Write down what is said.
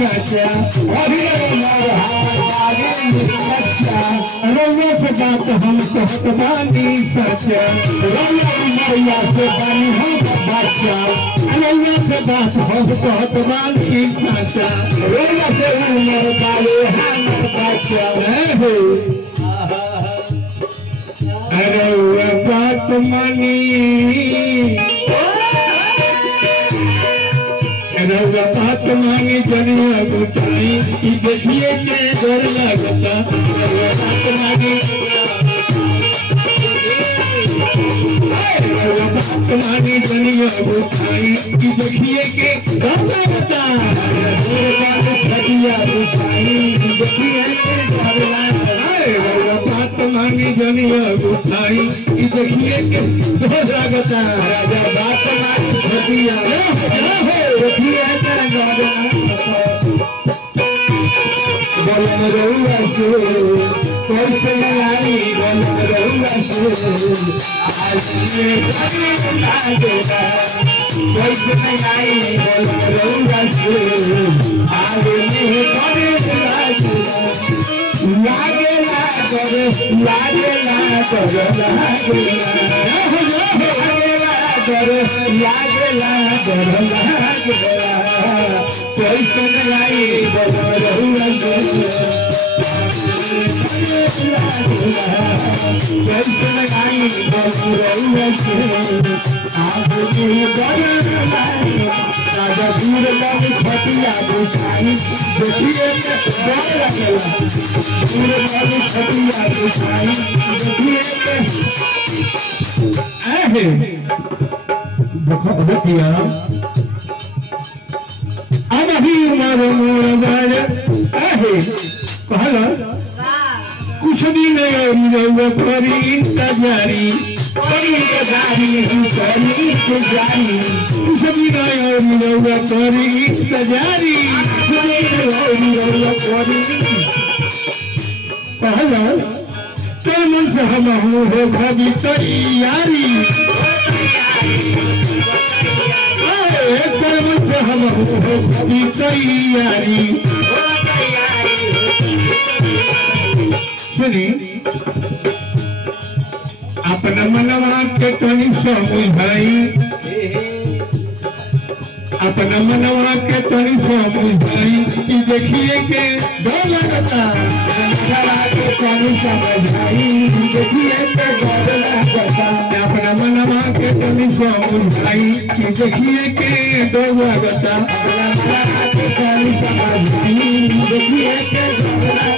सच्चा अभी अच्छा रउआ से बात हम कहत बानी सच्चा रउआ मरिया से बानी हम बच्चा रउआ से बात हम कहत बानी सच्चा रउआ से उमर बाले हम बच्चा हो रउआ बात मानी रउआ बात मांगी जनिया बुटाई देखिए के डर लगता रउआ बात मांगी जनिया बुटाई देखिए के डर लगता सदिया बुटाई देखिए के डर लगता रउआ बात मांगी जनिया बुटाई देखिए के डर लगता राजा बात मांगी सदिया गलम रउआ से कैसे लाई गलम रउआ से आज में लागेगा कैसे लाई गलम रउआ से आज में लागेगा लागेला कैसे लाई गलम रउआ से कैसे लाई गलम रउआ से आज राजा दूर लग खटिया बुझाई देखिए डर लगेला दूर लग खटिया बुझाई देखिए देखो देखिया अब ही उमर मोर बार कहला कुछ दिन रउआ करी इंतजारी करी कुछ दिन रउआ करी इंतजारी कहला तेरे मन से हम हो कभी तैयारी हम कभी तैयारी सुनी अपना मनवा के तनी समझाई अपना मनवा के तनी समझाई देखिए के डर लगता तनी समझाई देखिए के डर लगता अपना मनवा के तनी समझाई देखिए के डर लगता तनी समझाई देखिए के